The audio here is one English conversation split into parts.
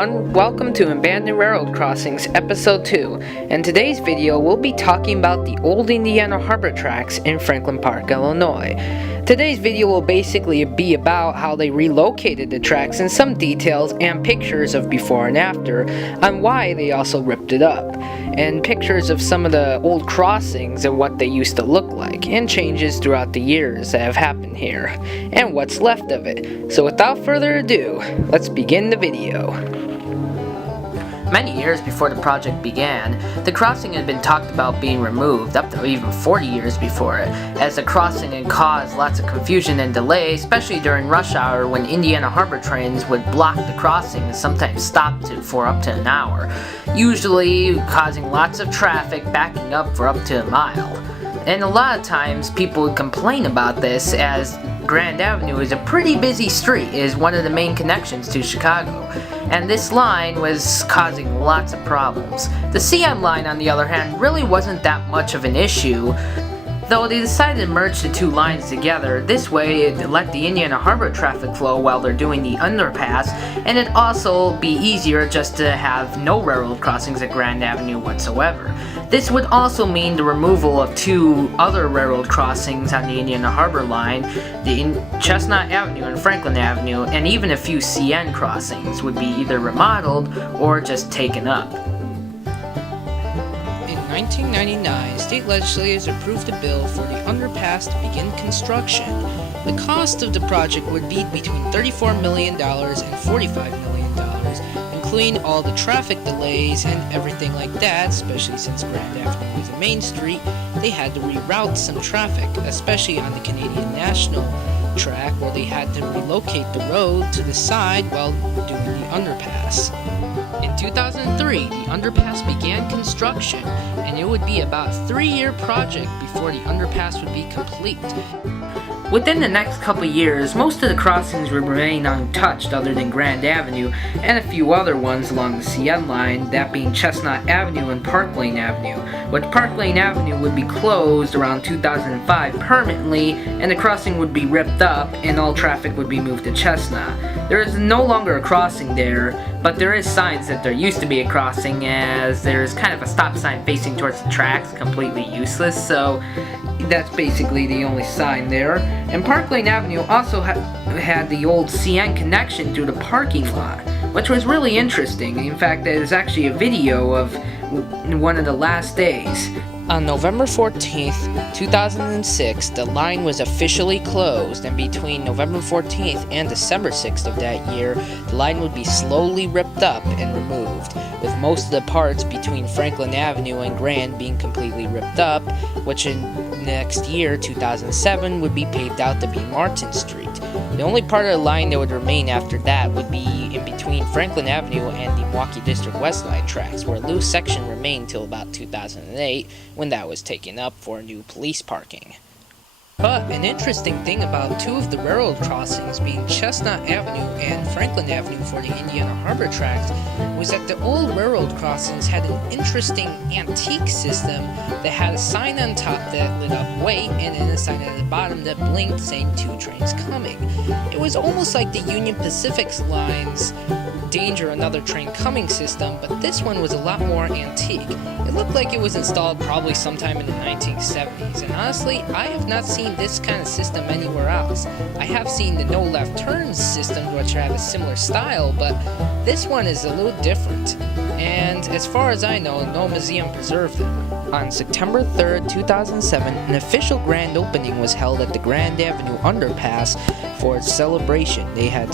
everyone, welcome to Abandoned Railroad Crossings Episode 2. In today's video, we'll be talking about the old Indiana Harbor tracks in Franklin Park, Illinois. Today's video will basically be about how they relocated the tracks and some details and pictures of before and after on why they also ripped it up, and pictures of some of the old crossings and what they used to look like, and changes throughout the years that have happened here, and what's left of it. So without further ado, let's begin the video. Many years before the project began, the crossing had been talked about being removed, up to even 40 years before it, as the crossing had caused lots of confusion and delay, especially during rush hour when Indiana Harbor trains would block the crossing and sometimes stop for up to an hour, usually causing lots of traffic backing up for up to a mile. And a lot of times people would complain about this, as Grand Avenue is a pretty busy street, is one of the main connections to Chicago, and this line was causing lots of problems. The CN line, on the other hand, really wasn't that much of an issue, though they decided to merge the two lines together. This way it let the Indiana Harbor traffic flow while they're doing the underpass, and it'd also be easier just to have no railroad crossings at Grand Avenue whatsoever. This would also mean the removal of two other railroad crossings on the Indiana Harbor line, the Chestnut Avenue and Franklin Avenue, and even a few CN crossings would be either remodeled or just taken up. In 1999, state legislators approved a bill for the underpass to begin construction. The cost of the project would be between $34 million and $45 million, including all the traffic delays and everything like that, especially since Grand Avenue was a main street. They had to reroute some traffic, especially on the Canadian National track, where they had to relocate the road to the side while doing the underpass. In 2003, the underpass began construction, and it would be about a 3-year project before the underpass would be complete. Within the next couple years, most of the crossings would remain untouched other than Grand Avenue and a few other ones along the CN line, that being Chestnut Avenue and Park Lane Avenue, which Park Lane Avenue would be closed around 2005 permanently, and the crossing would be ripped up and all traffic would be moved to Chestnut. There is no longer a crossing there, but there is signs that there used to be a crossing, as there's kind of a stop sign facing towards the tracks, completely useless, so that's basically the only sign there. And Park Lane Avenue also had the old CN connection through the parking lot, which was really interesting. In fact, there's actually a video of one of the last days. On November 14th, 2006, the line was officially closed, and between November 14th and December 6th of that year, the line would be slowly ripped up and removed, with most of the parts between Franklin Avenue and Grand being completely ripped up, which in next year, 2007, would be paved out to be Martin Street. The only part of the line that would remain after that would be in between Franklin Avenue and the Milwaukee District West Line tracks, where a loose section remained till about 2008, when that was taken up for new police parking. But an interesting thing about two of the railroad crossings, being Chestnut Avenue and Franklin Avenue for the Indiana Harbor tracks, was that the old railroad crossings had an interesting antique system that had a sign on top that lit up wait, and then a sign at the bottom that blinked saying 2 trains coming. It was almost like the Union Pacific's lines danger another train coming system, but this one was a lot more antique. It looked like it was installed probably sometime in the 1970s, and honestly, I have not seen this kind of system anywhere else. I have seen the no left turns system, which have a similar style, but this one is a little different, and as far as I know, no museum preserved them. On September 3rd, 2007, an official grand opening was held at the Grand Avenue underpass for its celebration. They had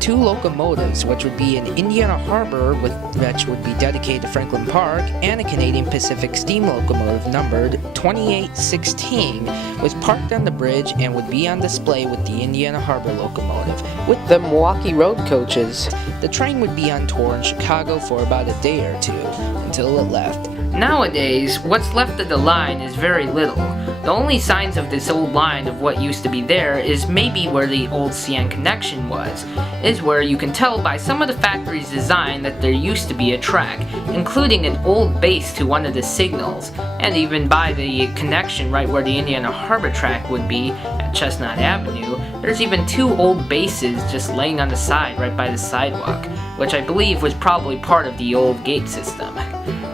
2 locomotives, which would be an Indiana Harbor, which would be dedicated to Franklin Park, and a Canadian Pacific steam locomotive numbered 2816 was parked on the bridge and would be on display with the Indiana Harbor locomotive. With the Milwaukee road coaches, the train would be on tour in Chicago for about a day or two until it left. Nowadays, what's left of the line is very little. The only signs of this old line of what used to be there is maybe where the old CN connection was, is where you can tell by some of the factory's design that there used to be a track, including an old base to one of the signals, and even by the connection right where the Indiana Harbor track would be at Chestnut Avenue, there's even 2 old bases just laying on the side right by the sidewalk. which I believe was probably part of the old gate system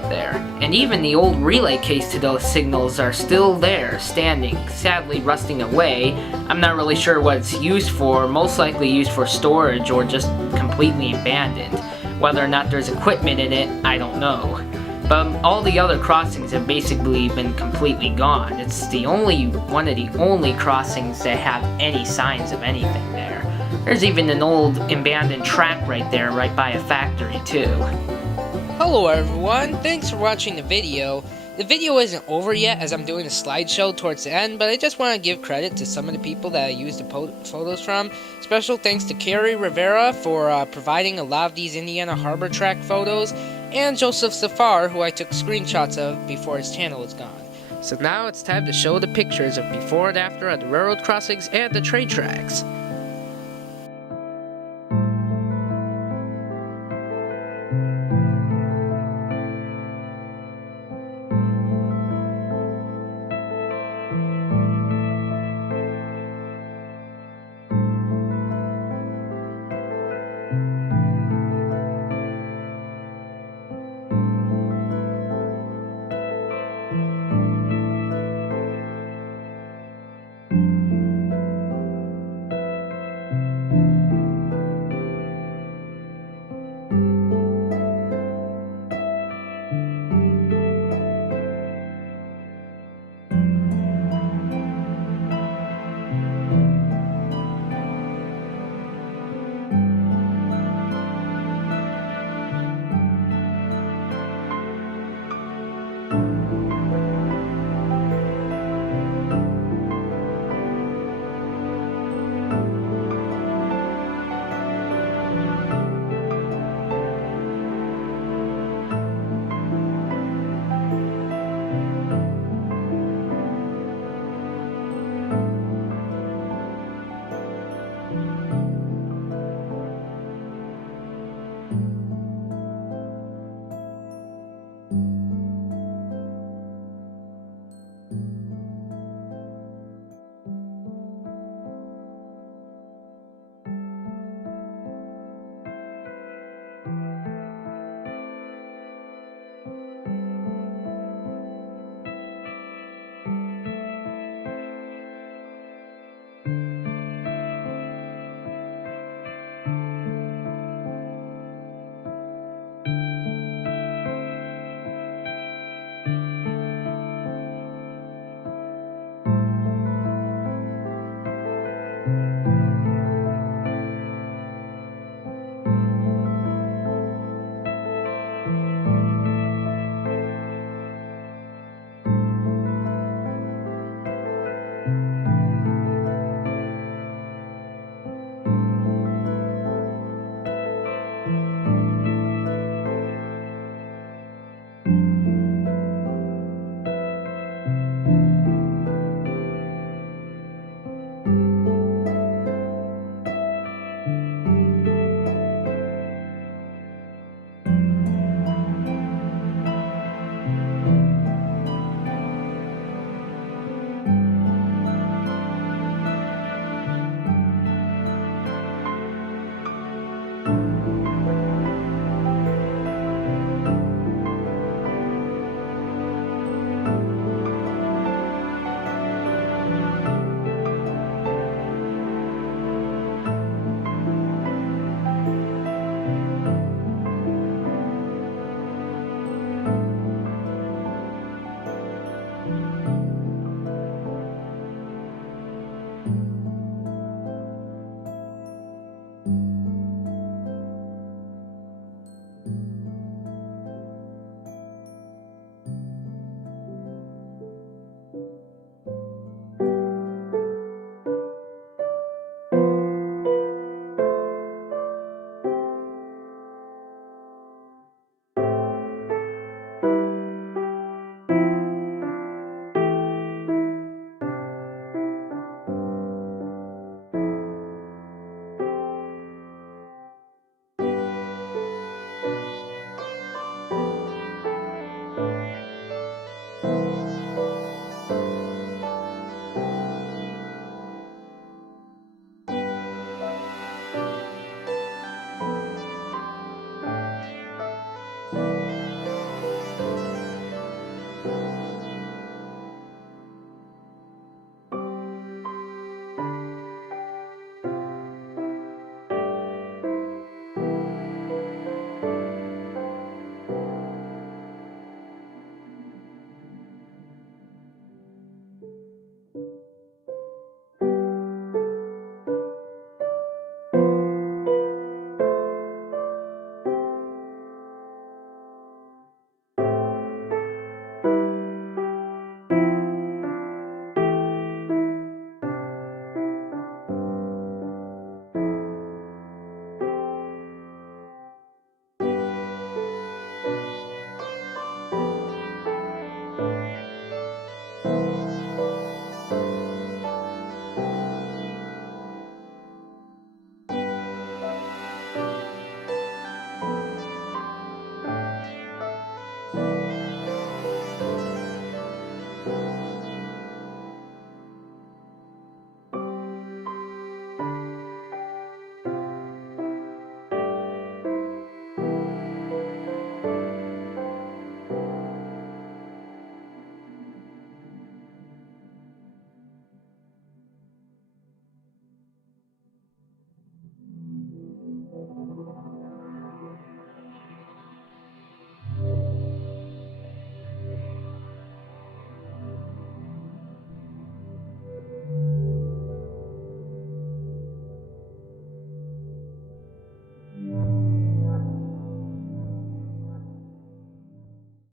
there. And even the old relay case to those signals are still there, standing, sadly rusting away. I'm not really sure what it's used for, most likely used for storage or just completely abandoned. Whether or not there's equipment in it, I don't know. But all the other crossings have basically been completely gone. It's the only one of the only crossings that have any signs of anything there. There's even an old abandoned track right there, right by a factory too. Hello everyone, thanks for watching the video. The video isn't over yet as I'm doing a slideshow towards the end, but I just want to give credit to some of the people that I used the photos from. Special thanks to Carrie Rivera for providing a lot of these Indiana Harbor track photos, and Joseph Cipher, who I took screenshots of before his channel was gone. So now it's time to show the pictures of before and after of the railroad crossings and the train tracks.